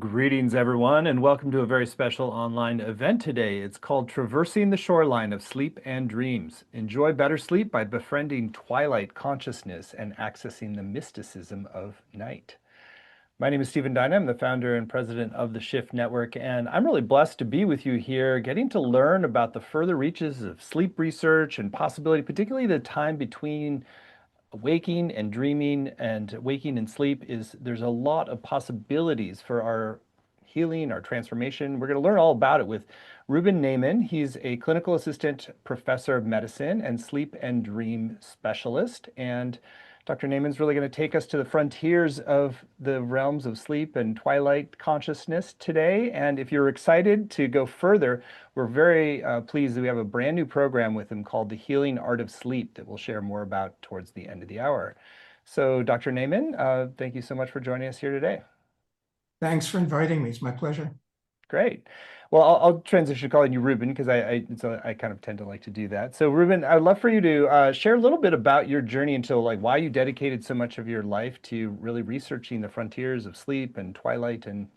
Greetings everyone, and welcome to a very special online event today. It's called Traversing the Shoreline of Sleep and Dreams. Enjoy better sleep by befriending Twilight Consciousness and accessing the mysticism of night. My name is Stephen Dyna. I'm the founder and president of the Shift Network, and I'm really blessed to be with you here, getting to learn about the further reaches of sleep research and possibility, particularly the time between waking and dreaming and waking and sleep. There's a lot of possibilities for our healing, our transformation. We're going to learn all about it with Rubin Naiman. He's a clinical assistant professor of medicine and sleep and dream specialist. And Dr. Naiman's really going to take us to the frontiers of the realms of sleep and twilight consciousness today. And if you're excited to go further, we're very pleased that we have a brand new program with him called The Healing Art of Sleep that we'll share more about towards the end of the hour. So Dr. Naiman, thank you so much for joining us here today. Thanks for inviting me. It's my pleasure. Great. Well, I'll transition to calling you Rubin because I kind of tend to like to do that. So Rubin, I'd love for you to share a little bit about your journey into why you dedicated so much of your life to really researching the frontiers of sleep and twilight and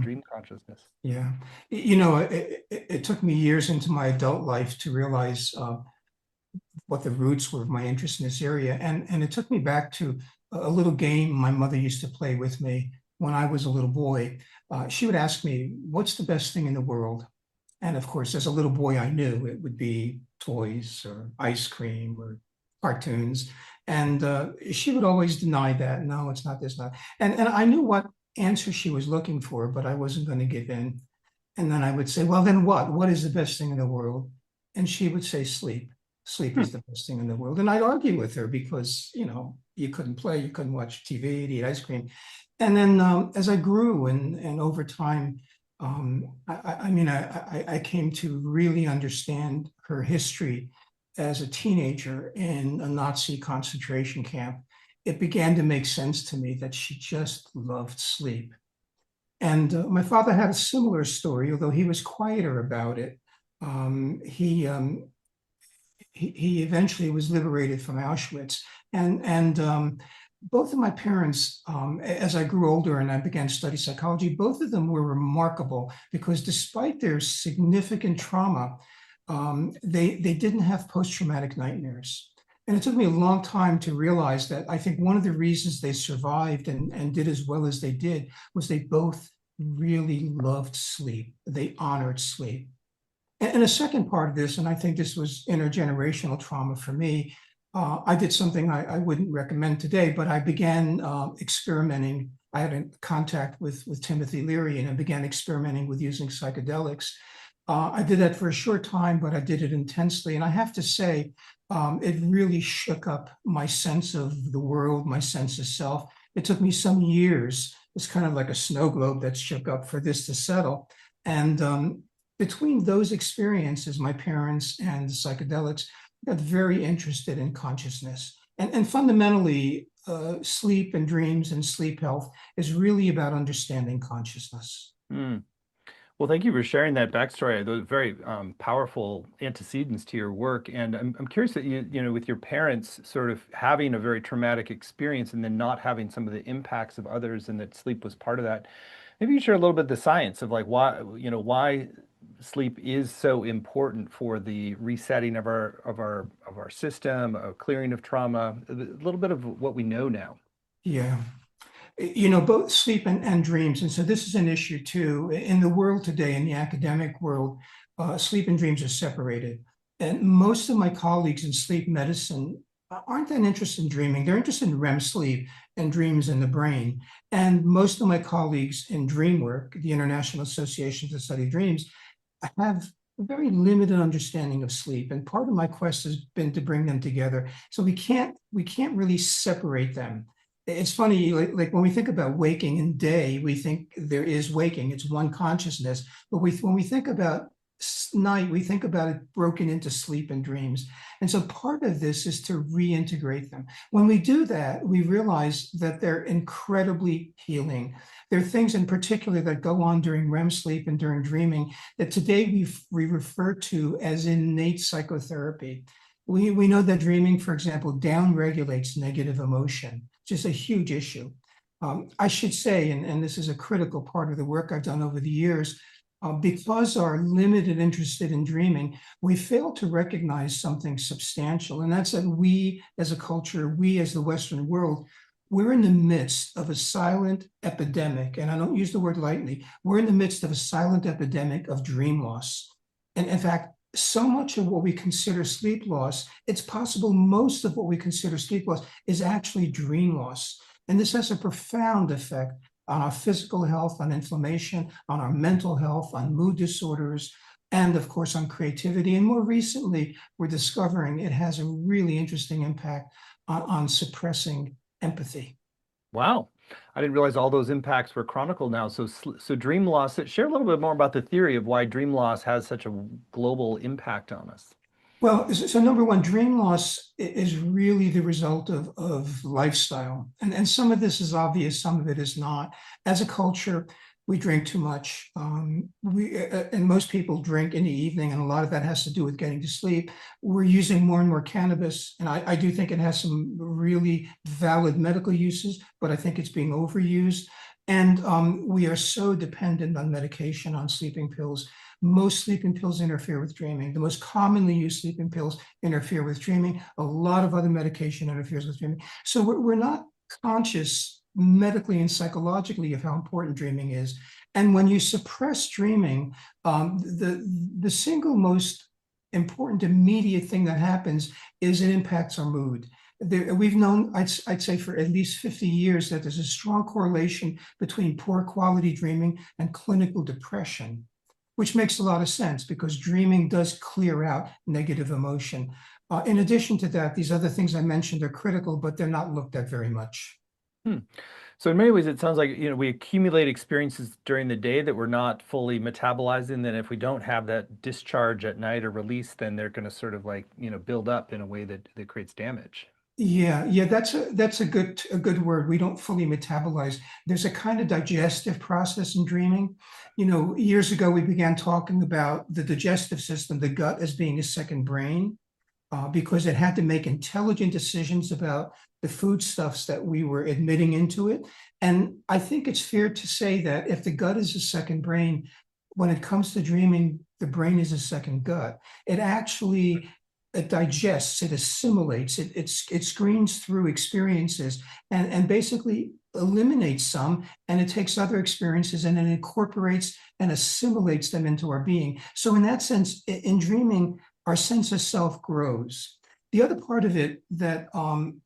dream consciousness. Yeah. It took me years into my adult life to realize what the roots were of my interest in this area. And it took me back to a little game my mother used to play with me when I was a little boy. She would ask me, what's the best thing in the world? And of course, as a little boy, I knew it would be toys or ice cream or cartoons. And she would always deny that. No, it's not this, not. And I knew what answer she was looking for, but I wasn't going to give in. And then I would say, well, then what? What is the best thing in the world? And she would say, sleep. Sleep is the best thing in the world. And I'd argue with her because, you couldn't play, you couldn't watch TV, eat ice cream. And then as I grew and over time, I came to really understand her history as a teenager in a Nazi concentration camp. It began to make sense to me that she just loved sleep. And my father had a similar story, although he was quieter about it. He eventually was liberated from Auschwitz. And both of my parents, as I grew older and I began to study psychology, both of them were remarkable because despite their significant trauma, they didn't have post-traumatic nightmares. And it took me a long time to realize that I think one of the reasons they survived and did as well as they did was they both really loved sleep. They honored sleep. And a second part of this, and I think this was intergenerational trauma for me, I did something I wouldn't recommend today, but I began experimenting. I had a contact with Timothy Leary, and I began experimenting with using psychedelics. I did that for a short time, but I did it intensely. And I have to say, it really shook up my sense of the world, my sense of self. It took me some years. It's kind of like a snow globe that shook up for this to settle. And between those experiences, my parents and the psychedelics, got very interested in consciousness. And fundamentally, sleep and dreams and sleep health is really about understanding consciousness. Well, thank you for sharing that backstory. Those very powerful antecedents to your work. And I'm curious that with your parents sort of having a very traumatic experience and then not having some of the impacts of others, and that sleep was part of that. Maybe you share a little bit of the science of why sleep is so important for the resetting of our system, a clearing of trauma, a little bit of what we know now. Yeah. Both sleep and dreams. And so this is an issue too. In the world today, in the academic world, sleep and dreams are separated. And most of my colleagues in sleep medicine aren't that interested in dreaming. They're interested in REM sleep and dreams in the brain. And most of my colleagues in dream work, the International Association to Study Dreams, have a very limited understanding of sleep. And part of my quest has been to bring them together. So we can't really separate them. It's funny, like when we think about waking and day, we think there is waking, it's one consciousness. But when we think about night, we think about it broken into sleep and dreams. And so part of this is to reintegrate them. When we do that, we realize that they're incredibly healing. There are things in particular that go on during REM sleep and during dreaming that today we refer to as innate psychotherapy. We know that dreaming, for example, downregulates negative emotion, which is a huge issue. I should say, and this is a critical part of the work I've done over the years, because our limited interest in dreaming, we fail to recognize something substantial, and that's that we as a culture, we as the Western world, we're in the midst of a silent epidemic, and I don't use the word lightly. We're in the midst of a silent epidemic of dream loss. And in fact, so much of what we consider sleep loss, it's possible most of what we consider sleep loss is actually dream loss. And this has a profound effect on our physical health, on inflammation, on our mental health, on mood disorders, and of course on creativity. And more recently, we're discovering it has a really interesting impact on suppressing empathy. Wow. I didn't realize all those impacts were chronicled now. So dream loss, share a little bit more about the theory of why dream loss has such a global impact on us. Well, so number one, dream loss is really the result of lifestyle. And some of this is obvious, some of it is not. As a culture, we drink too much. And most people drink in the evening, and a lot of that has to do with getting to sleep. We're using more and more cannabis, and I do think it has some really valid medical uses, but I think it's being overused. And we are so dependent on medication, on sleeping pills. Most sleeping pills interfere with dreaming. The most commonly used sleeping pills interfere with dreaming. A lot of other medication interferes with dreaming. So we're not conscious medically and psychologically of how important dreaming is. And when you suppress dreaming, the single most important immediate thing that happens is it impacts our mood. We've known, I'd say for at least 50 years, that there's a strong correlation between poor quality dreaming and clinical depression, which makes a lot of sense because dreaming does clear out negative emotion. In addition to that, these other things I mentioned are critical, but they're not looked at very much. So in many ways, it sounds like, we accumulate experiences during the day that we're not fully metabolizing. Then if we don't have that discharge at night or release, then they're going to sort of build up in a way that creates damage. Yeah, that's a good word. We don't fully metabolize. There's a kind of digestive process in dreaming. Years ago we began talking about the digestive system, the gut, as being a second brain, because it had to make intelligent decisions about the foodstuffs that we were admitting into it. And I think it's fair to say that if the gut is a second brain, when it comes to dreaming, the brain is a second gut. It digests, it assimilates, it screens through experiences and basically eliminates some, and it takes other experiences and it incorporates and assimilates them into our being. So in that sense, in dreaming, our sense of self grows. The other part of it that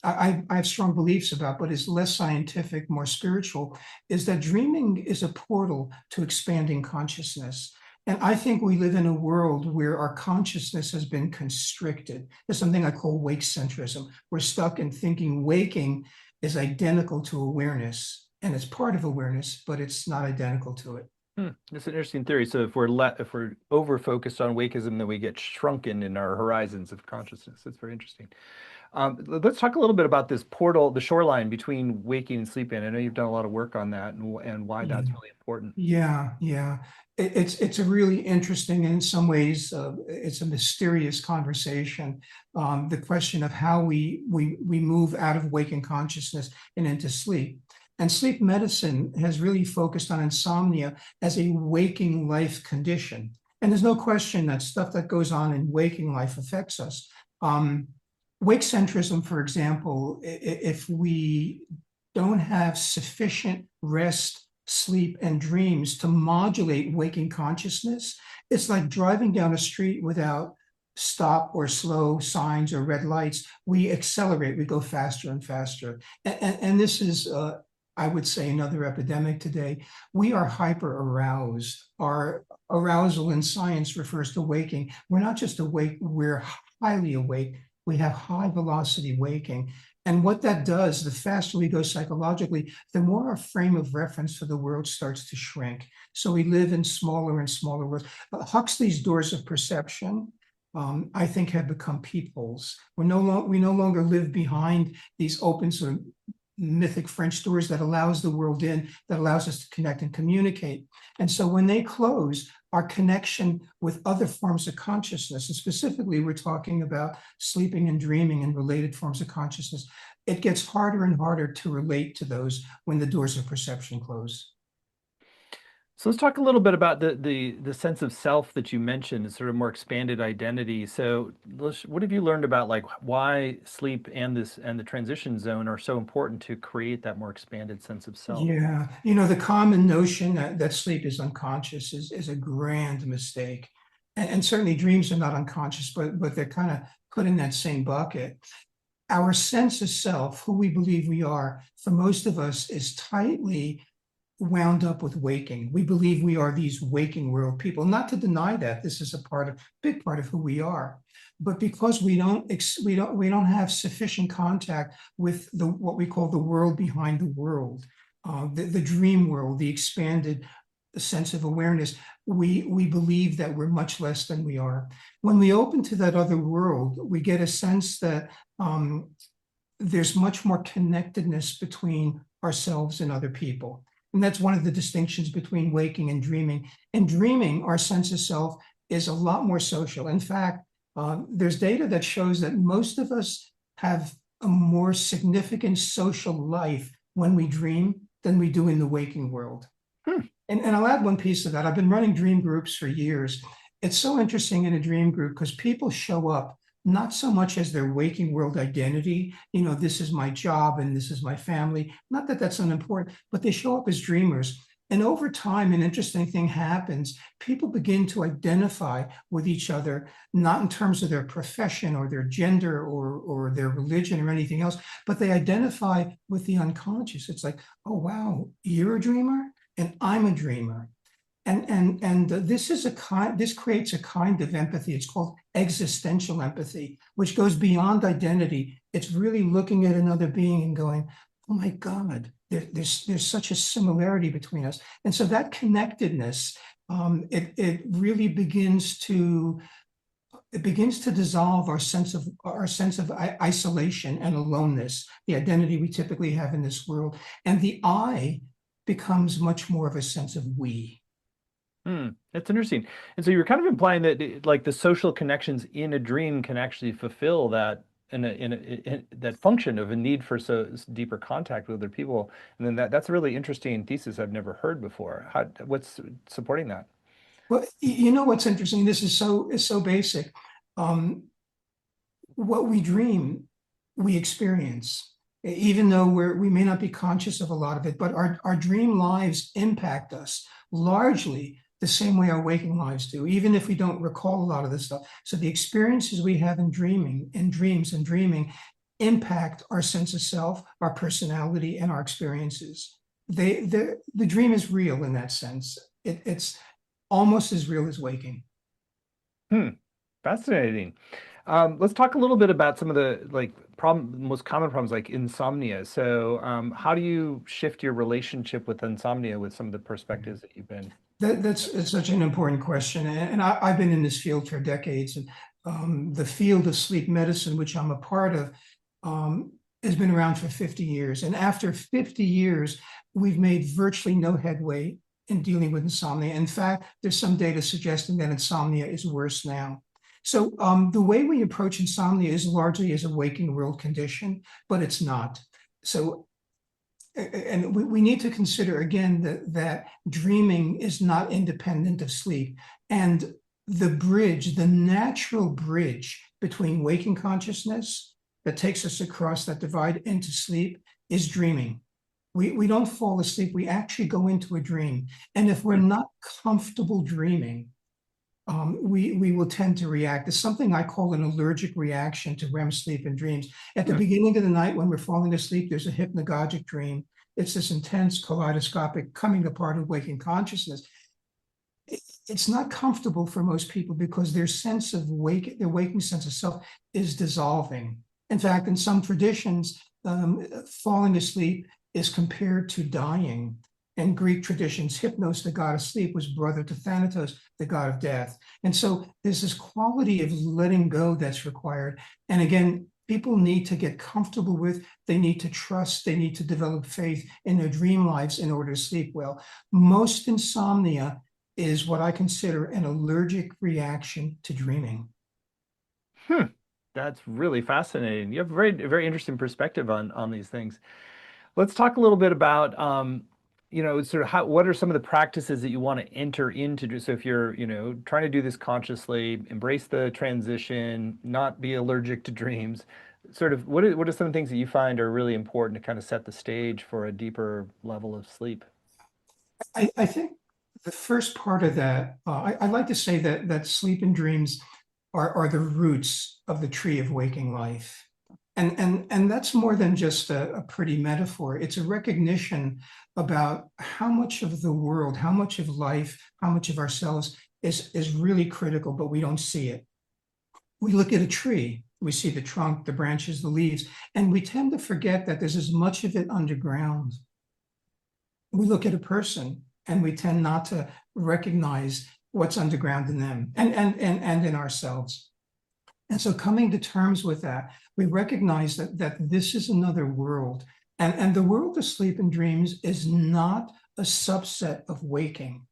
I have strong beliefs about, but is less scientific, more spiritual, is that dreaming is a portal to expanding consciousness. And I think we live in a world where our consciousness has been constricted. There's something I call wake centrism. We're stuck in thinking waking is identical to awareness, and it's part of awareness, but it's not identical to it. That's an interesting theory. So if we're over focused on wakeism, then we get shrunken in our horizons of consciousness. That's very interesting. Let's talk a little bit about this portal, the shoreline between waking and sleeping. I know you've done a lot of work on that and why that's really important. Yeah. It's a really interesting, and in some ways, it's a mysterious conversation. The question of how we move out of waking consciousness and into sleep. And sleep medicine has really focused on insomnia as a waking life condition. And there's no question that stuff that goes on in waking life affects us. Wake centrism, for example, if we don't have sufficient rest, sleep, and dreams to modulate waking consciousness, it's like driving down a street without stop or slow signs or red lights. We accelerate, we go faster and faster. And this is, I would say, another epidemic today. We are hyper aroused. Our arousal in science refers to waking. We're not just awake, we're highly awake. We have high velocity waking. And what that does, the faster we go psychologically, the more our frame of reference for the world starts to shrink. So we live in smaller and smaller worlds. Huxley's doors of perception, I think, have become peepholes. We no longer live behind these open sort of mythic French doors that allows the world in, that allows us to connect and communicate. And so when they close, our connection with other forms of consciousness, and specifically we're talking about sleeping and dreaming and related forms of consciousness, it gets harder and harder to relate to those when the doors of perception close. So let's talk a little bit about the sense of self that you mentioned, sort of more expanded identity. So what have you learned about like why sleep and the transition zone are so important to create that more expanded sense of self? Yeah, the common notion that sleep is unconscious is a grand mistake. And certainly dreams are not unconscious, but they're kind of put in that same bucket. Our sense of self, who we believe we are, for most of us, is tightly wound up with waking. We believe we are these waking world people. Not to deny that this is big part of who we are, but because we don't have sufficient contact with what we call the world behind the world, the dream world, the expanded sense of awareness, we believe that we're much less than we are. When we open to that other world, we get a sense that there's much more connectedness between ourselves and other people. And that's one of the distinctions between waking and dreaming. In dreaming, our sense of self is a lot more social. In fact, there's data that shows that most of us have a more significant social life when we dream than we do in the waking world. Hmm. And I'll add one piece of that. I've been running dream groups for years. It's so interesting in a dream group because people show up not so much as their waking world identity, this is my job and this is my family. Not that that's unimportant, but they show up as dreamers. And over time, an interesting thing happens. People begin to identify with each other, not in terms of their profession or their gender or their religion or anything else, but they identify with the unconscious. It's like, oh, wow, you're a dreamer and I'm a dreamer. And this creates a kind of empathy. It's called existential empathy, which goes beyond identity. It's really looking at another being and going, oh my God, there's such a similarity between us. And so that connectedness, it really begins to dissolve our sense of isolation and aloneness, the identity we typically have in this world. And the I becomes much more of a sense of we. That's interesting. And so you were kind of implying that like the social connections in a dream can actually fulfill that in that function of a need for deeper contact with other people. And then that's a really interesting thesis I've never heard before. What's supporting that? Well, what's interesting? This is so basic. Um, what we dream, we experience, even though we may not be conscious of a lot of it, but our dream lives impact us largely the same way our waking lives do, even if we don't recall a lot of this stuff. So the experiences we have in dreaming, in dreams and dreaming, impact our sense of self, our personality, and our experiences. The dream is real in that sense. It's almost as real as waking. Fascinating. Let's talk a little bit about some of the like most common problems like insomnia. So, how do you shift your relationship with insomnia with some of the perspectives that you've been? It's such an important question, and I've been in this field for decades. And the field of sleep medicine, which I'm a part of, has been around for 50 years. And after 50 years, we've made virtually no headway in dealing with insomnia. In fact, there's some data suggesting that insomnia is worse now. So the way we approach insomnia is largely as a waking world condition, but it's not. So, and we need to consider again that dreaming is not independent of sleep. And the natural bridge between waking consciousness that takes us across that divide into sleep is dreaming. We don't fall asleep, we actually go into a dream. And if we're not comfortable dreaming, we will tend to react. It's something I call an allergic reaction to REM sleep and dreams. At the beginning of the night when we're falling asleep, there's a hypnagogic dream. It's this intense kaleidoscopic coming apart of waking consciousness. It's not comfortable for most people because their waking sense of self is dissolving. In fact, in some traditions, falling asleep is compared to dying. In Greek traditions, Hypnos, the god of sleep, was brother to Thanatos, the god of death. And so there's this quality of letting go that's required. And again, people need to get comfortable with, they need to trust, they need to develop faith in their dream lives in order to sleep well. Most insomnia is what I consider an allergic reaction to dreaming. Hmm. That's really fascinating. You have a very interesting perspective on these things. Let's talk a little bit about, sort of what are some of the practices that you want to enter into do? So if you're, trying to do this consciously, embrace the transition, not be allergic to dreams, sort of what are some things that you find are really important to kind of set the stage for a deeper level of sleep? I think the first part of that, I like to say that sleep and dreams are the roots of the tree of waking life. And that's more than just a pretty metaphor. It's a recognition about how much of the world, how much of life, how much of ourselves is really critical, but we don't see it. We look at a tree, we see the trunk, the branches, the leaves, and we tend to forget that there's as much of it underground. We look at a person and we tend not to recognize what's underground in them and in ourselves. And so coming to terms with that, we recognize that this is another world. And the world of sleep and dreams is not a subset of waking.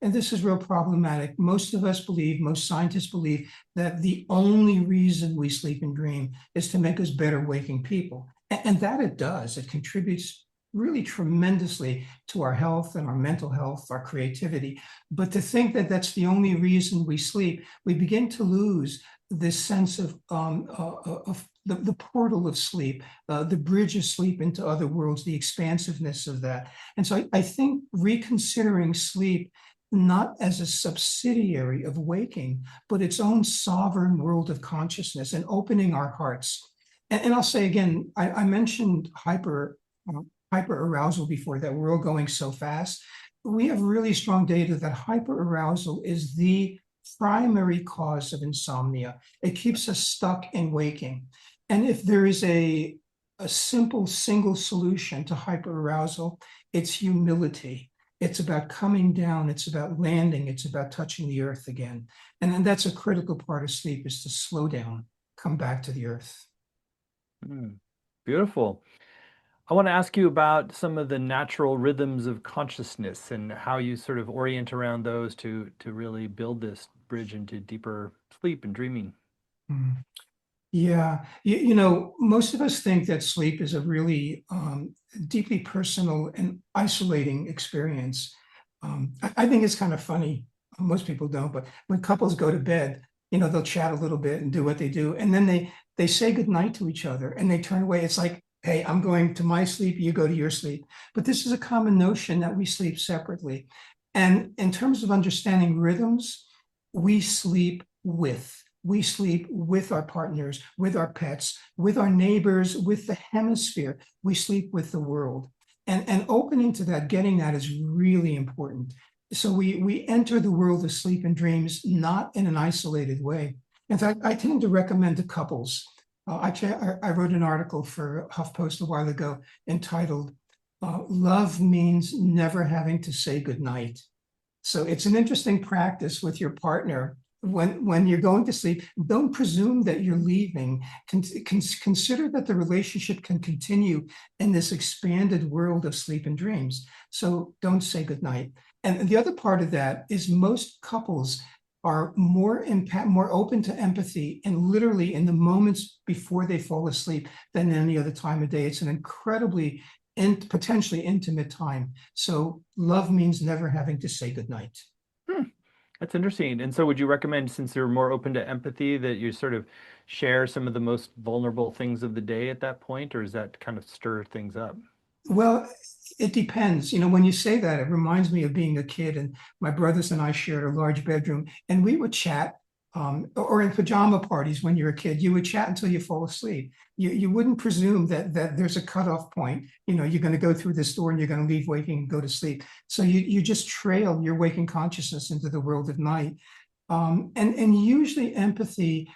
And this is real problematic. Most of us believe, most scientists believe, that the only reason we sleep and dream is to make us better waking people. And that it does. It contributes really tremendously to our health and our mental health, our creativity. But to think that that's the only reason we sleep, we begin to lose this sense of the portal of sleep, the bridge of sleep into other worlds, the expansiveness of that. And so I think reconsidering sleep not as a subsidiary of waking, but its own sovereign world of consciousness and opening our hearts. And I'll say again, I mentioned hyper arousal before, that we're all going so fast. We have really strong data that hyper arousal is the primary cause of insomnia. It keeps us stuck in waking. And if there is a simple single solution to hyperarousal, it's humility. It's about coming down, it's about landing, it's about touching the earth again. And then that's a critical part of sleep, is to slow down, come back to the earth. Mm, beautiful. I want to ask you about some of the natural rhythms of consciousness and how you sort of orient around those to really build this bridge into deeper sleep and dreaming. Mm. Yeah, most of us think that sleep is a really deeply personal and isolating experience. I think it's kind of funny. Most people don't, but when couples go to bed, they'll chat a little bit and do what they do, and then they say goodnight to each other and they turn away. It's like, hey, I'm going to my sleep, you go to your sleep. But this is a common notion that we sleep separately. And in terms of understanding rhythms, we sleep with. We sleep with our partners, with our pets, with our neighbors, with the hemisphere. We sleep with the world. And opening to that, getting that is really important. So we enter the world of sleep and dreams not in an isolated way. In fact, I tend to recommend to couples. I wrote an article for HuffPost a while ago entitled "Love Means Never Having to Say Goodnight." So it's an interesting practice with your partner. When you're going to sleep, don't presume that you're leaving. Consider that the relationship can continue in this expanded world of sleep and dreams. So don't say goodnight. And the other part of that is most couples are more open to empathy and literally in the moments before they fall asleep than any other time of day. It's an incredibly potentially intimate time. So love means never having to say goodnight. Hmm, that's interesting. And so would you recommend, since you're more open to empathy, that you sort of share some of the most vulnerable things of the day at that point, or does that kind of stir things up? Well, it depends. When you say that, it reminds me of being a kid, and my brothers and I shared a large bedroom, and we would chat, or in pajama parties when you're a kid, you would chat until you fall asleep. You wouldn't presume that there's a cutoff point. You're going to go through this door and you're going to leave waking and go to sleep. So you just trail your waking consciousness into the world at night. And usually empathy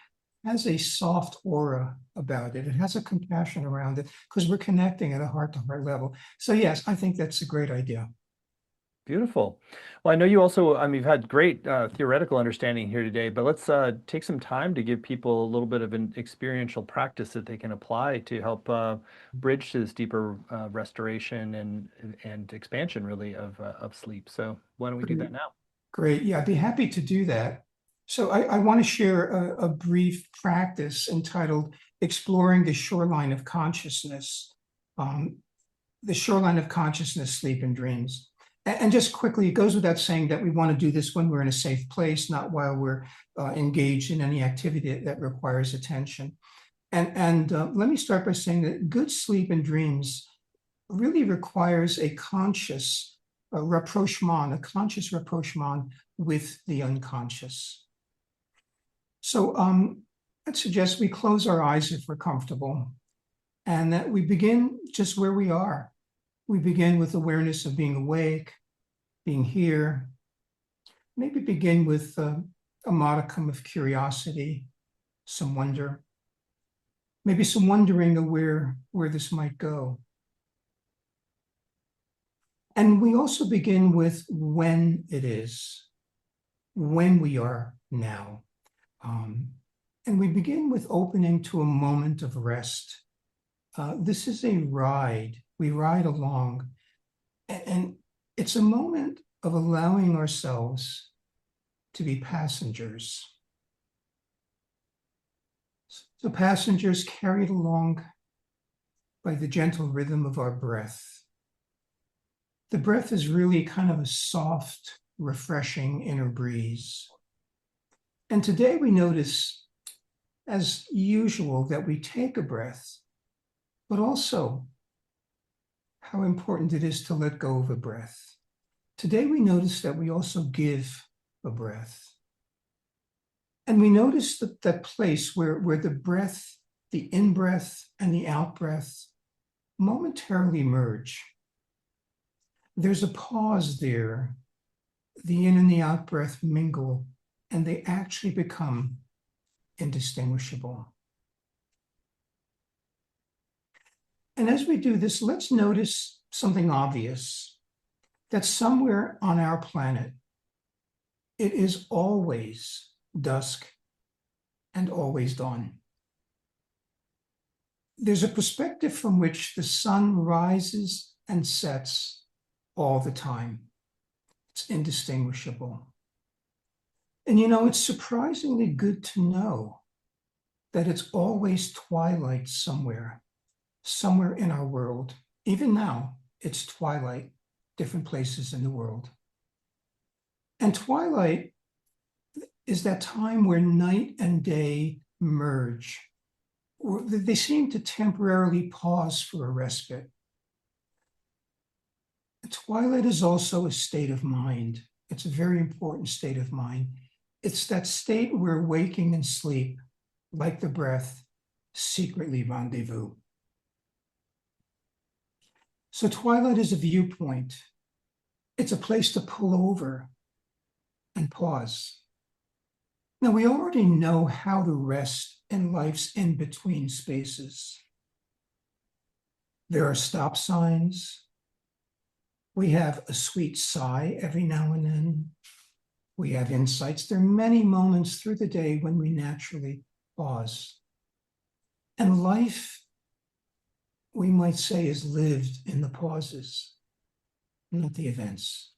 has a soft aura about it. It has a compassion around it because we're connecting at a heart-to-heart level. So yes, I think that's a great idea. Beautiful. Well, I know you also, you've had great theoretical understanding here today, but let's take some time to give people a little bit of an experiential practice that they can apply to help bridge this deeper restoration and expansion, really, of sleep. So why don't we do Great. that now? Great. Yeah, I'd be happy to do that. So I want to share a brief practice entitled Exploring the Shoreline of Consciousness, um, the Shoreline of Consciousness, Sleep and Dreams. And just quickly, it goes without saying that we want to do this when we're in a safe place, not while we're engaged in any activity that requires attention. And let me start by saying that good sleep and dreams really requires a conscious rapprochement, a conscious rapprochement with the unconscious. So I'd suggest we close our eyes if we're comfortable, and that we begin just where we are. We begin with awareness of being awake, being here. Maybe begin with a modicum of curiosity, some wonder, maybe some wondering of where this might go. And we also begin with when it is, when we are now. And we begin with opening to a moment of rest. This is a ride. We ride along. And it's a moment of allowing ourselves to be passengers. So passengers carried along by the gentle rhythm of our breath. The breath is really kind of a soft, refreshing inner breeze. And today we notice, as usual, that we take a breath, but also how important it is to let go of a breath. Today we notice that we also give a breath. And we notice that place where the breath, the in-breath and the out-breath momentarily merge. There's a pause there. The in and the out-breath mingle, and they actually become indistinguishable. And as we do this, let's notice something obvious, that somewhere on our planet, it is always dusk and always dawn. There's a perspective from which the sun rises and sets all the time. It's indistinguishable. And it's surprisingly good to know that it's always twilight somewhere in our world. Even now, it's twilight, different places in the world. And twilight is that time where night and day merge. Or they seem to temporarily pause for a respite. Twilight is also a state of mind. It's a very important state of mind. It's that state where waking and sleep, like the breath, secretly rendezvous. So twilight is a viewpoint. It's a place to pull over and pause. Now, we already know how to rest in life's in-between spaces. There are stop signs. We have a sweet sigh every now and then. We have insights. There are many moments through the day when we naturally pause. And life, we might say, is lived in the pauses, not the events.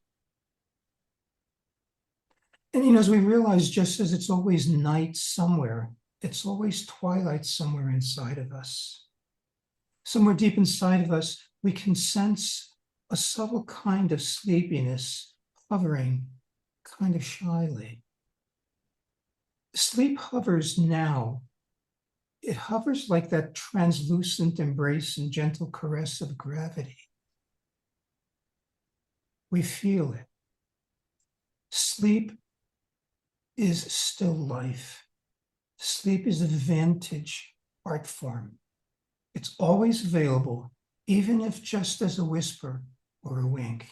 And as we realize, just as it's always night somewhere, it's always twilight somewhere inside of us. Somewhere deep inside of us, we can sense a subtle kind of sleepiness hovering kind of shyly. Sleep hovers now. It hovers like that translucent embrace and gentle caress of gravity. We feel it. Sleep is still life. Sleep is a vintage art form. It's always available, even if just as a whisper or a wink.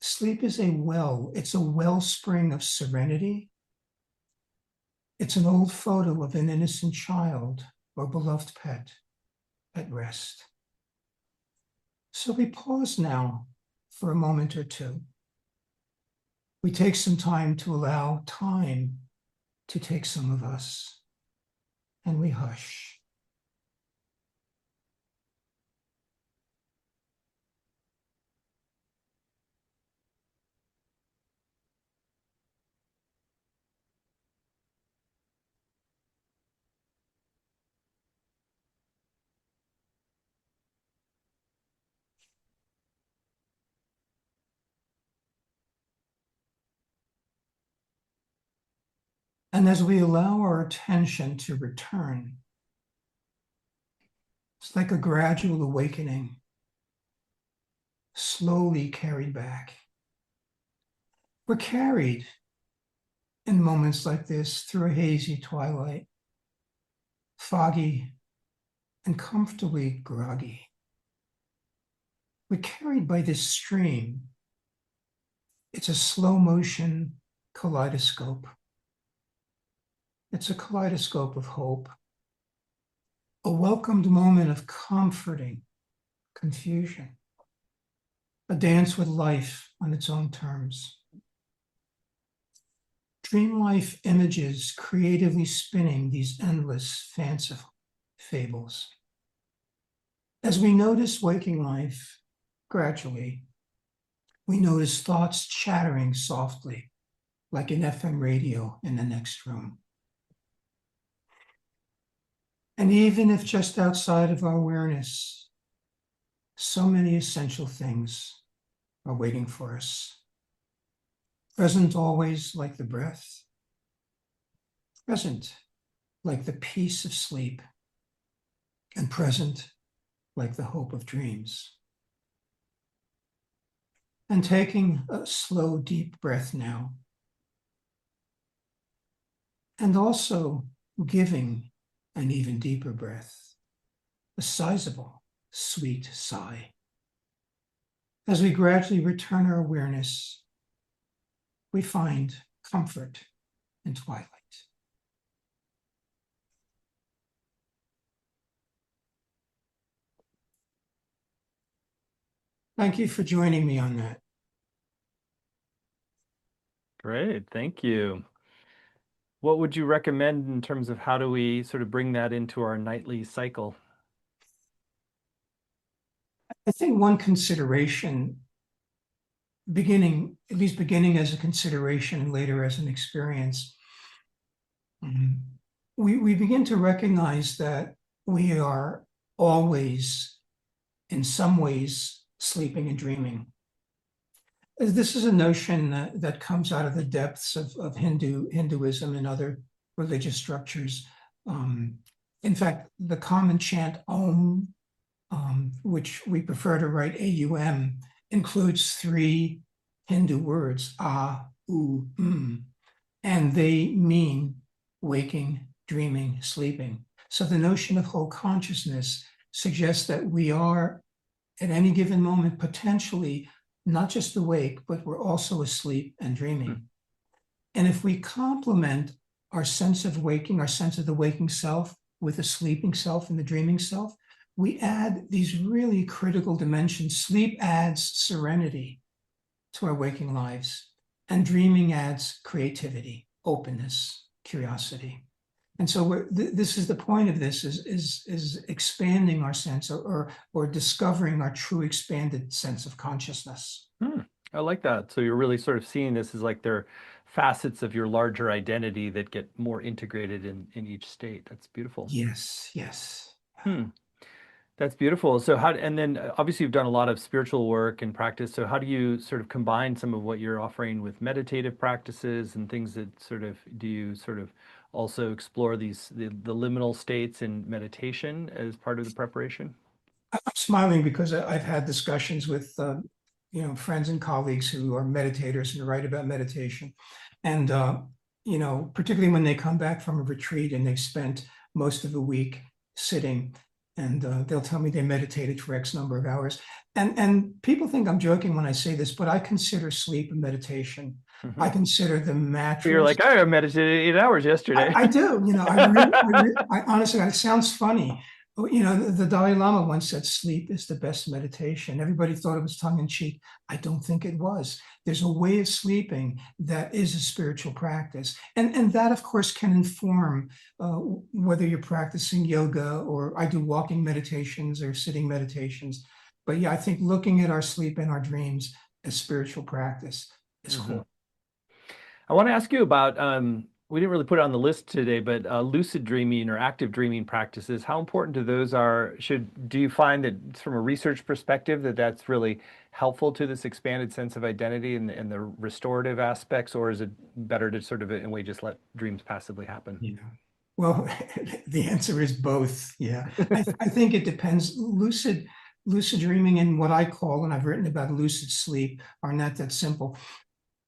Sleep is a well. It's a wellspring of serenity. It's an old photo of an innocent child or beloved pet at rest. So we pause now for a moment or two. We take some time to allow time to take some of us, and we hush. And as we allow our attention to return, it's like a gradual awakening, slowly carried back. We're carried in moments like this through a hazy twilight, foggy and comfortably groggy. We're carried by this stream. It's a slow motion kaleidoscope. It's a kaleidoscope of hope, a welcomed moment of comforting confusion, a dance with life on its own terms. Dream life images creatively spinning these endless, fanciful fables. As we notice waking life, gradually, we notice thoughts chattering softly, like an FM radio in the next room. And even if just outside of our awareness, so many essential things are waiting for us. Present always like the breath, present like the peace of sleep, and present like the hope of dreams. And taking a slow, deep breath now, and also giving an even deeper breath, a sizable, sweet sigh. As we gradually return our awareness, we find comfort in twilight. Thank you for joining me on that. Great, thank you. What would you recommend in terms of how do we sort of bring that into our nightly cycle? I think one consideration, at least beginning as a consideration and later as an experience, we begin to recognize that we are always, in some ways, sleeping and dreaming. This is a notion that comes out of the depths of Hinduism and other religious structures. In fact, the common chant Om, which we prefer to write AUM, includes 3 Hindu words, A, U, and they mean waking, dreaming, sleeping. So the notion of whole consciousness suggests that we are, at any given moment, potentially not just awake, but we're also asleep and dreaming. And if we complement our sense of waking, our sense of the waking self with the sleeping self and the dreaming self, we add these really critical dimensions. Sleep adds serenity to our waking lives, and dreaming adds creativity, openness, curiosity. And so this is the point of this, is expanding our sense or discovering our true expanded sense of consciousness. I like that. So you're really sort of seeing this as like they're facets of your larger identity that get more integrated in each state. That's beautiful. Yes, yes. That's beautiful. So and then obviously you've done a lot of spiritual work and practice. So how do you sort of combine some of what you're offering with meditative practices and things that do you sort of also explore the liminal states in meditation as part of the preparation? I'm smiling because I've had discussions with friends and colleagues who are meditators and write about meditation. And particularly when they come back from a retreat and they've spent most of the week sitting, and they'll tell me they meditated for X number of hours. And people think I'm joking when I say this, but I consider sleep a meditation. I consider the mattress. You're like, I meditated 8 hours yesterday. I do. I honestly, it sounds funny. The Dalai Lama once said, sleep is the best meditation. Everybody thought it was tongue in cheek. I don't think it was. There's a way of sleeping that is a spiritual practice. And that, of course, can inform whether you're practicing yoga, or I do walking meditations or sitting meditations. But yeah, I think looking at our sleep and our dreams as spiritual practice is cool. I want to ask you about We didn't really put it on the list today, but lucid dreaming or active dreaming practices, how important do those are? Do you find that from a research perspective that that's really helpful to this expanded sense of identity and the restorative aspects, or is it better to sort of in a way just let dreams passively happen? Yeah. Well, the answer is both. Yeah. I think it depends. Lucid dreaming and what I call, and I've written about lucid sleep, are not that simple.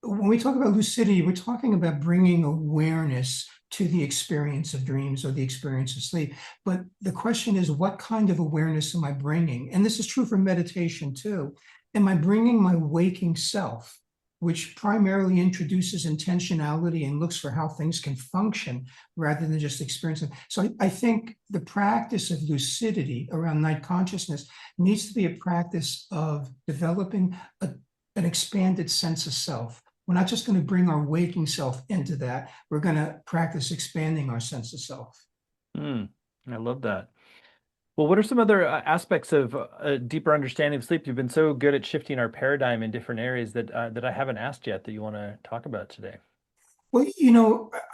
When we talk about lucidity, we're talking about bringing awareness to the experience of dreams or the experience of sleep. But the question is, what kind of awareness am I bringing? And this is true for meditation too. Am I bringing my waking self, which primarily introduces intentionality and looks for how things can function rather than just experience them? So I think the practice of lucidity around night consciousness needs to be a practice of developing an expanded sense of self. We're not just going to bring our waking self into that. We're going to practice expanding our sense of self. Mm, I love that. Well, what are some other aspects of a deeper understanding of sleep? You've been so good at shifting our paradigm in different areas that I haven't asked yet that you want to talk about today. Well,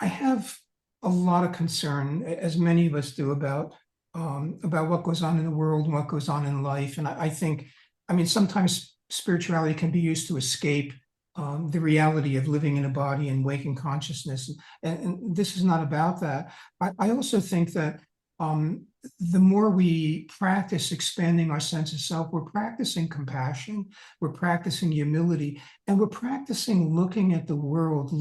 I have a lot of concern, as many of us do, about what goes on in the world and what goes on in life. And I think, I mean, sometimes spirituality can be used to escape the reality of living in a body and waking consciousness. And this is not about that. I also think that the more we practice expanding our sense of self, we're practicing compassion, we're practicing humility, and we're practicing looking at the world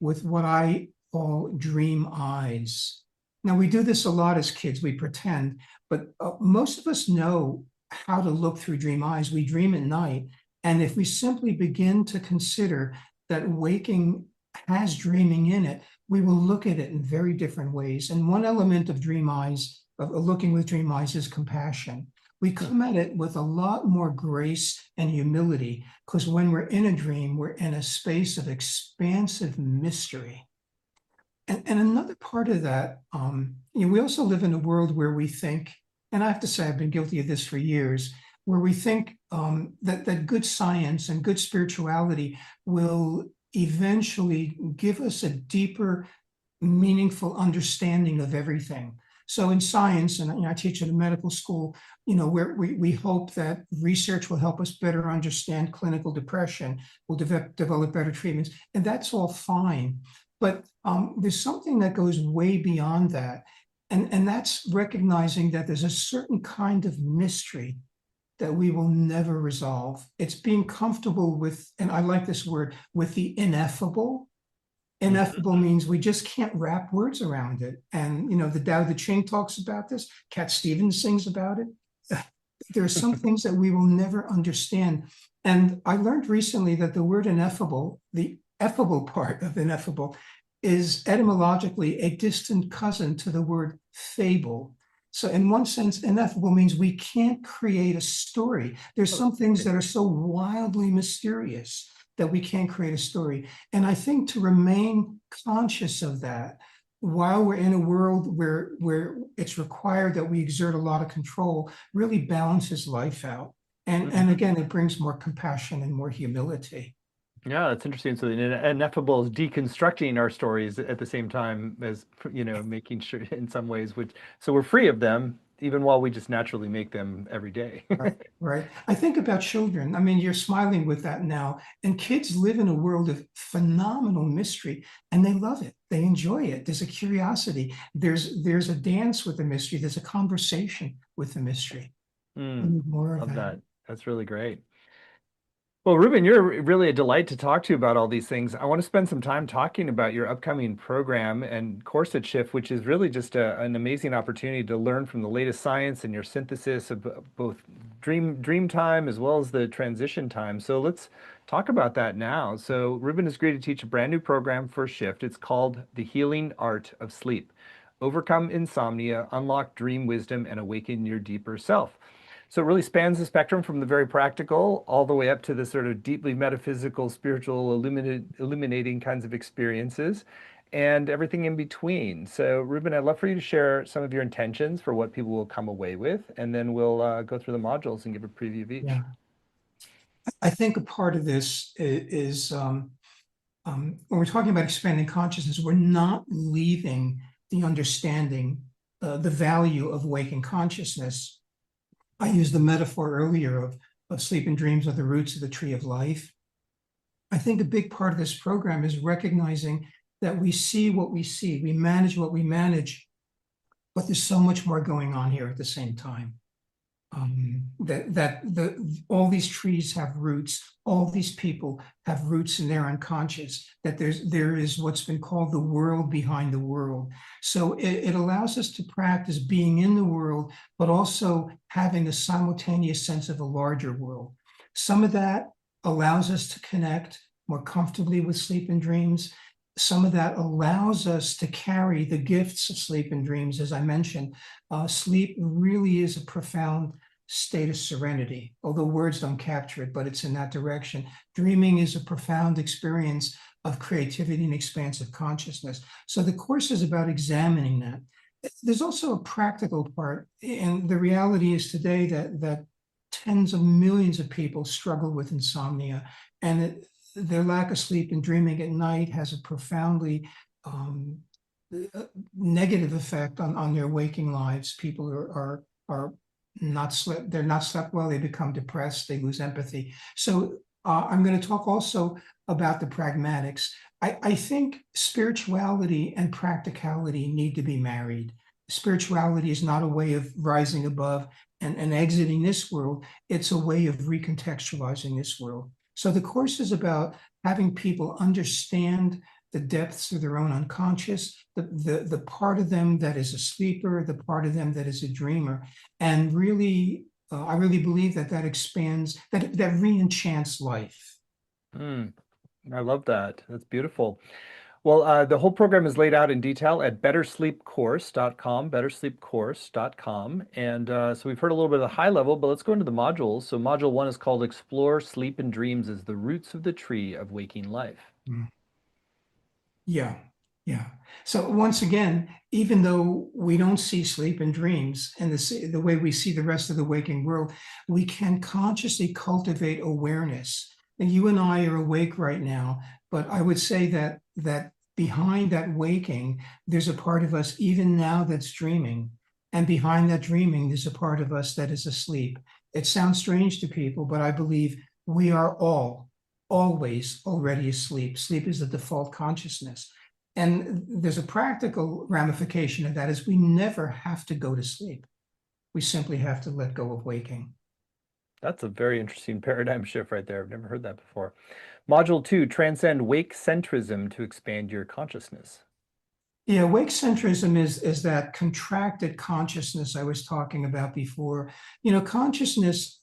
with what I call dream eyes. Now, we do this a lot as kids, we pretend, but most of us know how to look through dream eyes. We dream at night. And if we simply begin to consider that waking has dreaming in it, we will look at it in very different ways. And one element of dream eyes, of looking with dream eyes, is compassion. We come at it with a lot more grace and humility because when we're in a dream, we're in a space of expansive mystery. And another part of that, we also live in a world where we think, and I have to say, I've been guilty of this for years, where we think that good science and good spirituality will eventually give us a deeper, meaningful understanding of everything. So in science, and I teach at a medical school, where we hope that research will help us better understand clinical depression, will develop better treatments, and that's all fine. But there's something that goes way beyond that. And that's recognizing that there's a certain kind of mystery that we will never resolve. It's being comfortable with, and I like this word, with the ineffable. Ineffable means we just can't wrap words around it. And, the Tao Te Ching talks about this. Cat Stevens sings about it. There are some things that we will never understand. And I learned recently that the word ineffable, the effable part of ineffable, is etymologically a distant cousin to the word fable. So in one sense, ineffable means we can't create a story. There's some things that are so wildly mysterious that we can't create a story. And I think to remain conscious of that while we're in a world where it's required that we exert a lot of control really balances life out. And again, it brings more compassion and more humility. Yeah, that's interesting. So the ineffable is deconstructing our stories at the same time as, making sure in some ways, so we're free of them, even while we just naturally make them every day. Right, right. I think about children. I mean, you're smiling with that now, and kids live in a world of phenomenal mystery, and they love it. They enjoy it. There's a curiosity. There's a dance with the mystery. There's a conversation with the mystery. We need more of Love that. that. That's really great. Well, Ruben, you're really a delight to talk to about all these things. I want to spend some time talking about your upcoming program and course at Shift, which is really just an amazing opportunity to learn from the latest science and your synthesis of both dream time as well as the transition time. So let's talk about that now. So Ruben has agreed to teach a brand new program for Shift. It's called The Healing Art of Sleep. Overcome insomnia, unlock dream wisdom, and awaken your deeper self. So it really spans the spectrum from the very practical all the way up to the sort of deeply metaphysical, spiritual, illuminating kinds of experiences and everything in between. So, Ruben, I'd love for you to share some of your intentions for what people will come away with, and then we'll go through the modules and give a preview of each. Yeah. I think a part of this is when we're talking about expanding consciousness, we're not leaving the understanding, the value of waking consciousness. I used the metaphor earlier of sleep and dreams are the roots of the tree of life. I think a big part of this program is recognizing that we see what we see, we manage what we manage, but there's so much more going on here at the same time. All these trees have roots, all these people have roots in their unconscious, that there is what's been called the world behind the world. So it allows us to practice being in the world, but also having a simultaneous sense of a larger world. Some of that allows us to connect more comfortably with sleep and dreams. Some of that allows us to carry the gifts of sleep and dreams. As I mentioned, sleep really is a profound state of serenity, although words don't capture it, but it's in that direction. Dreaming is a profound experience of creativity and expansive consciousness. So the course is about examining that. There's also a practical part, and the reality is today that tens of millions of people struggle with insomnia, and their lack of sleep and dreaming at night has a profoundly negative effect on their waking lives. People are not slept, they're not slept well, they become depressed, they lose empathy. So I'm going to talk also about the pragmatics. I think spirituality and practicality need to be married. Spirituality is not a way of rising above and exiting this world. It's a way of recontextualizing this world. So the course is about having people understand the depths of their own unconscious, the part of them that is a sleeper, the part of them that is a dreamer. And really, I really believe that expands, that re-enchants life. I love that. That's beautiful. Well, the whole program is laid out in detail at bettersleepcourse.com, bettersleepcourse.com. And so we've heard a little bit of the high level, but let's go into the modules. So module 1 is called Explore Sleep and Dreams as the Roots of the Tree of Waking Life. Yeah, yeah. So once again, even though we don't see sleep and dreams and the way we see the rest of the waking world, we can consciously cultivate awareness. And you and I are awake right now, but I would say that behind that waking, there's a part of us even now that's dreaming. And behind that dreaming, there's a part of us that is asleep. It sounds strange to people, but I believe we are all always already asleep. Sleep is the default consciousness. And there's a practical ramification of that is we never have to go to sleep. We simply have to let go of waking. That's a very interesting paradigm shift right there. I've never heard that before. Module 2, Transcend Wake Centrism to Expand Your Consciousness. Yeah, wake centrism is that contracted consciousness I was talking about before. You know, consciousness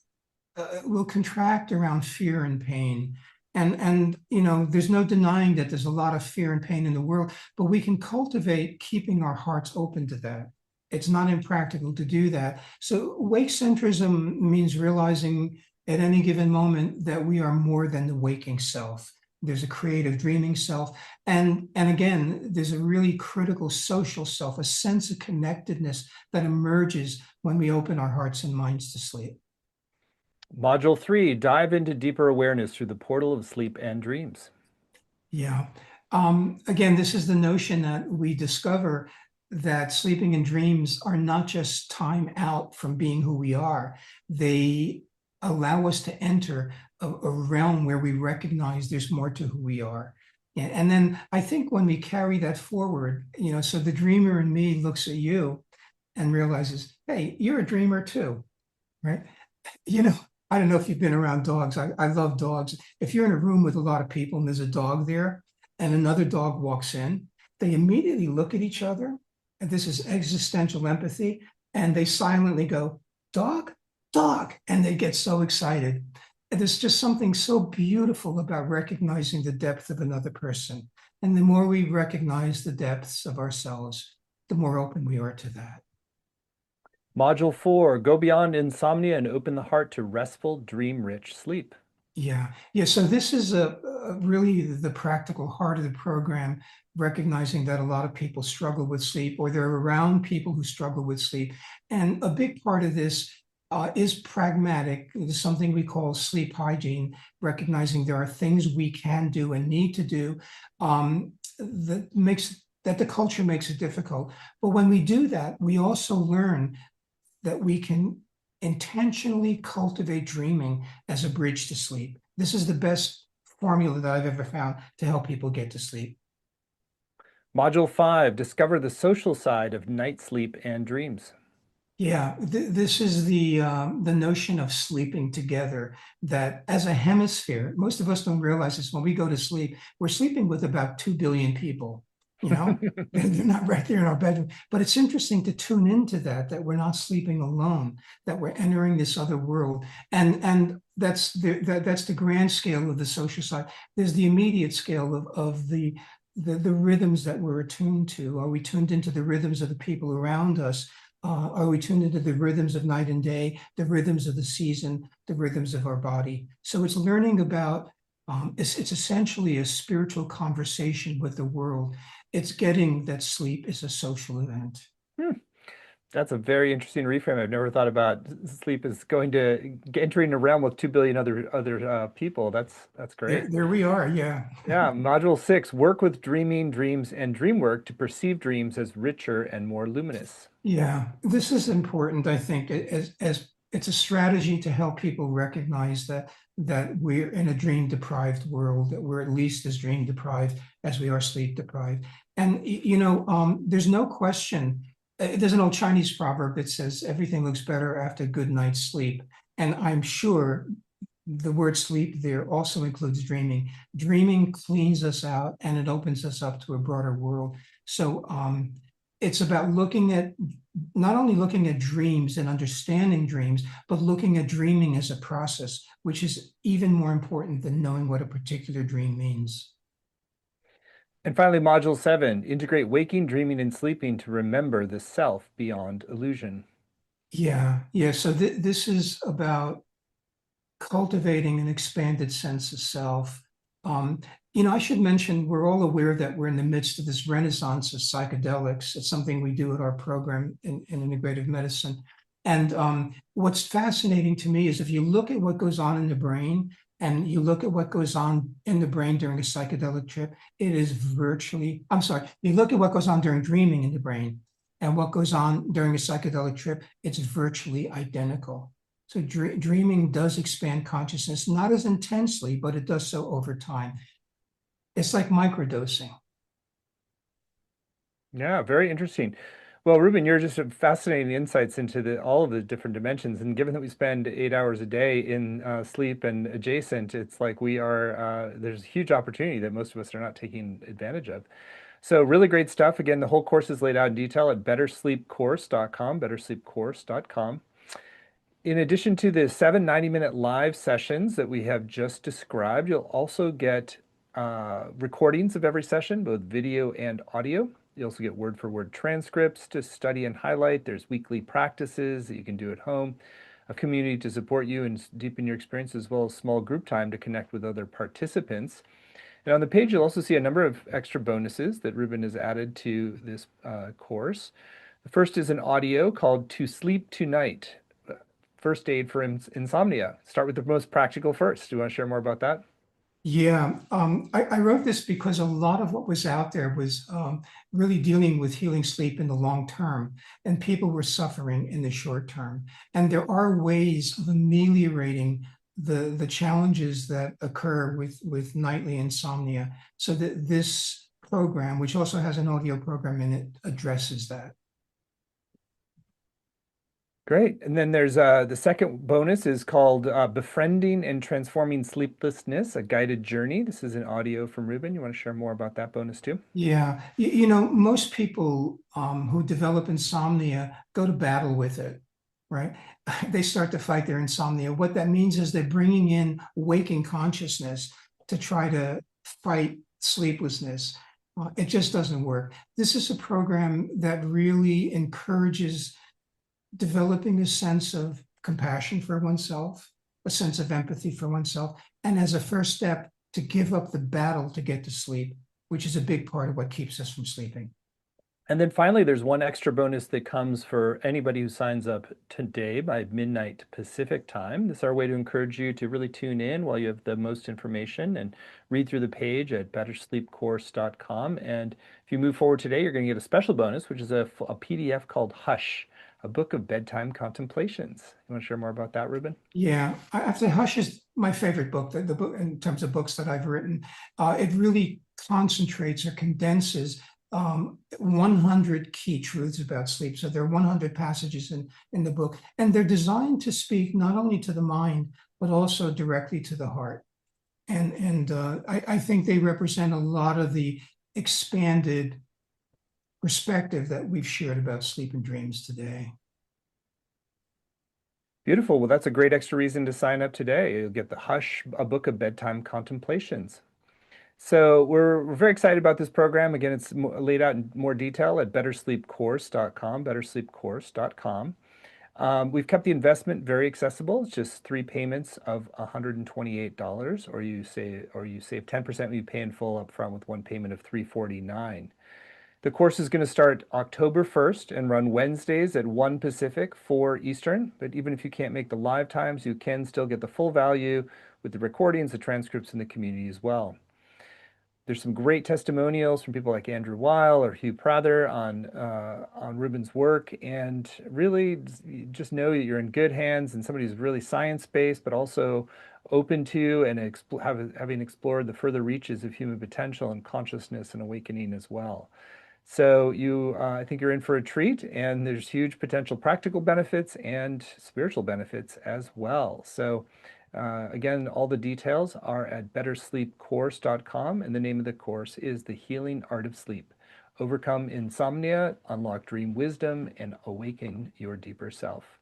will contract around fear and pain. And you know, there's no denying that there's a lot of fear and pain in the world, but we can cultivate keeping our hearts open to that. It's not impractical to do that. So wake centrism means realizing at any given moment that we are more than the waking self. There's a creative dreaming self. And again, there's a really critical social self, a sense of connectedness that emerges when we open our hearts and minds to sleep. Module 3, Dive into Deeper Awareness through the Portal of Sleep and Dreams. Yeah. Again, this is the notion that we discover that sleeping and dreams are not just time out from being who we are. They allow us to enter a realm where we recognize there's more to who we are. And then I think when we carry that forward, you know, so the dreamer in me looks at you and realizes, hey, you're a dreamer too, right? You know, I don't know if you've been around dogs. I love dogs. If you're in a room with a lot of people and there's a dog there and another dog walks in, they immediately look at each other. And this is existential empathy. And they silently go, dog, dog. And they get so excited. And there's just something so beautiful about recognizing the depth of another person. And the more we recognize the depths of ourselves, the more open we are to that. Module 4, Go Beyond Insomnia and Open the Heart to Restful, Dream-Rich Sleep. Yeah. So this is really the practical heart of the program, recognizing that a lot of people struggle with sleep or they're around people who struggle with sleep. And a big part of this is pragmatic. It's something we call sleep hygiene, recognizing there are things we can do and need to do that the culture makes it difficult. But when we do that, we also learn that we can intentionally cultivate dreaming as a bridge to sleep. This is the best formula that I've ever found to help people get to sleep. Module 5, discover the social side of night sleep and dreams. Yeah, this is the notion of sleeping together. That as a hemisphere, most of us don't realize this. When we go to sleep, we're sleeping with about 2 billion people. You know, they're not right there in our bedroom. But it's interesting to tune into that we're not sleeping alone, that we're entering this other world, and that's the grand scale of the social side. There's the immediate scale of the rhythms that we're attuned to. Are we tuned into the rhythms of the people around us? Are we tuned into the rhythms of night and day, the rhythms of the season, the rhythms of our body? So it's learning about, it's essentially a spiritual conversation with the world. It's getting that sleep is a social event. Hmm. That's a very interesting reframe. I've never thought about sleep as going to entering a realm with 2 billion other people. That's great. There we are. Yeah. Yeah, module 6, work with dreaming, dreams, and dream work to perceive dreams as richer and more luminous. Yeah. This is important, I think, as it's a strategy to help people recognize that we're in a dream deprived world, that we're at least as dream deprived as we are sleep deprived. And there's no question. There's an old Chinese proverb that says everything looks better after a good night's sleep. And I'm sure the word sleep there also includes dreaming. Dreaming cleans us out and it opens us up to a broader world. So it's about not only looking at dreams and understanding dreams, but looking at dreaming as a process, which is even more important than knowing what a particular dream means. And finally, module 7, integrate waking, dreaming, and sleeping to remember the self beyond illusion. Yeah, yeah. So this is about cultivating an expanded sense of self. I should mention we're all aware that we're in the midst of this renaissance of psychedelics. It's something we do at our program in integrative medicine. And what's fascinating to me is if you look at what goes on in the brain and you look at what goes on in the brain during a psychedelic trip, it is you look at what goes on during dreaming in the brain and what goes on during a psychedelic trip, it's virtually identical. So dreaming does expand consciousness, not as intensely, but it does so over time. It's like microdosing. Yeah, very interesting. Well, Ruben, you're just fascinating insights into all of the different dimensions. And given that we spend 8 hours a day in sleep and adjacent, it's like there's a huge opportunity that most of us are not taking advantage of. So really great stuff. Again, the whole course is laid out in detail at bettersleepcourse.com, bettersleepcourse.com. In addition to the 7 90-minute live sessions that we have just described, you'll also get recordings of every session, both video and audio. You also get word-for-word transcripts to study and highlight. There's weekly practices that you can do at home, a community to support you and deepen your experience, as well as small group time to connect with other participants. And on the page, you'll also see a number of extra bonuses that Rubin has added to this course. The first is an audio called To Sleep Tonight, First Aid for Insomnia. Start with the most practical first. Do you want to share more about that? Yeah, I wrote this because a lot of what was out there was really dealing with healing sleep in the long term, and people were suffering in the short term. And there are ways of ameliorating the challenges that occur with nightly insomnia, so that this program, which also has an audio program in it, addresses that. Great. And then there's the second bonus is called Befriending and Transforming Sleeplessness, a guided journey. This is an audio from Rubin. You want to share more about that bonus too? Yeah, most people who develop insomnia go to battle with it, right? They start to fight their insomnia. What that means is they're bringing in waking consciousness to try to fight sleeplessness. It just doesn't work. This is a program that really encourages developing a sense of compassion for oneself, a sense of empathy for oneself, and as a first step, to give up the battle to get to sleep, which is a big part of what keeps us from sleeping. And then finally, there's one extra bonus that comes for anybody who signs up today by midnight Pacific time. This is our way to encourage you to really tune in while you have the most information and read through the page at bettersleepcourse.com. And if you move forward today, you're going to get a special bonus, which is a PDF called Hush, a book of bedtime contemplations. You want to share more about that, Rubin? Yeah, I have to say, Hush is my favorite book. The book in terms of books that I've written, it really concentrates or condenses 100 key truths about sleep. So there are 100 passages in the book, and they're designed to speak not only to the mind but also directly to the heart. And I think they represent a lot of the expanded perspective that we've shared about sleep and dreams today. Beautiful. Well, that's a great extra reason to sign up today. You'll get the Hush, a book of bedtime contemplations. So we're very excited about this program. Again, it's laid out in more detail at bettersleepcourse.com, bettersleepcourse.com. We've kept the investment very accessible. It's just 3 payments of $128, or you save 10% when you pay in full upfront with one payment of $349. The course is going to start October 1st and run Wednesdays at 1 Pacific, 4 Eastern. But even if you can't make the live times, you can still get the full value with the recordings, the transcripts, and the community as well. There's some great testimonials from people like Andrew Weil or Hugh Prather on Rubin's work, and really just know that you're in good hands and somebody who's really science-based, but also open to and having explored the further reaches of human potential and consciousness and awakening as well. So I think you're in for a treat, and there's huge potential practical benefits and spiritual benefits as well. So again, all the details are at bettersleepcourse.com, and the name of the course is The Healing Art of Sleep. Overcome insomnia, unlock dream wisdom, and awaken your deeper self.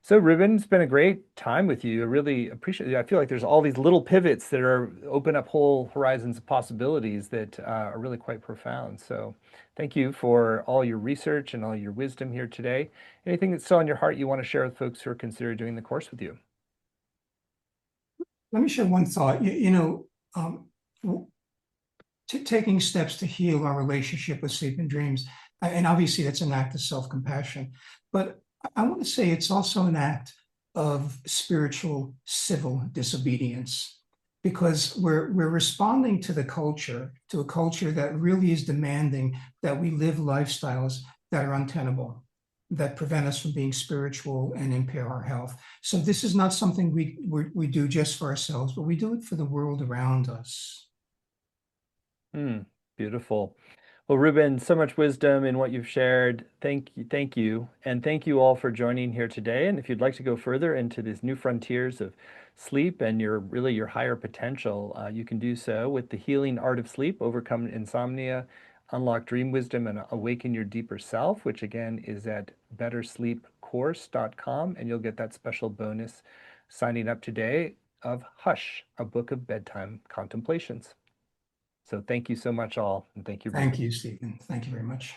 So, Rubin, it's been a great time with you. I really appreciate it. I feel like there's all these little pivots that open up whole horizons of possibilities that are really quite profound. So, thank you for all your research and all your wisdom here today. Anything that's still on your heart you want to share with folks who are considering doing the course with you? Let me share one thought. Um, taking steps to heal our relationship with sleep and dreams, and obviously that's an act of self-compassion. But I want to say it's also an act of spiritual civil disobedience, because we're responding to a culture that really is demanding that we live lifestyles that are untenable, that prevent us from being spiritual and impair our health. So this is not something we do just for ourselves, but we do it for the world around us. Beautiful. Well, Rubin, so much wisdom in what you've shared. Thank you, and thank you all for joining here today. And if you'd like to go further into these new frontiers of sleep and your higher potential, you can do so with the Healing Art of Sleep, Overcome Insomnia, Unlock Dream Wisdom, and Awaken Your Deeper Self, which again is at bettersleepcourse.com, and you'll get that special bonus signing up today of Hush, a book of bedtime contemplations. So thank you so much all, and thank you, Thank Rubin. you, Stephen. Thank you very much.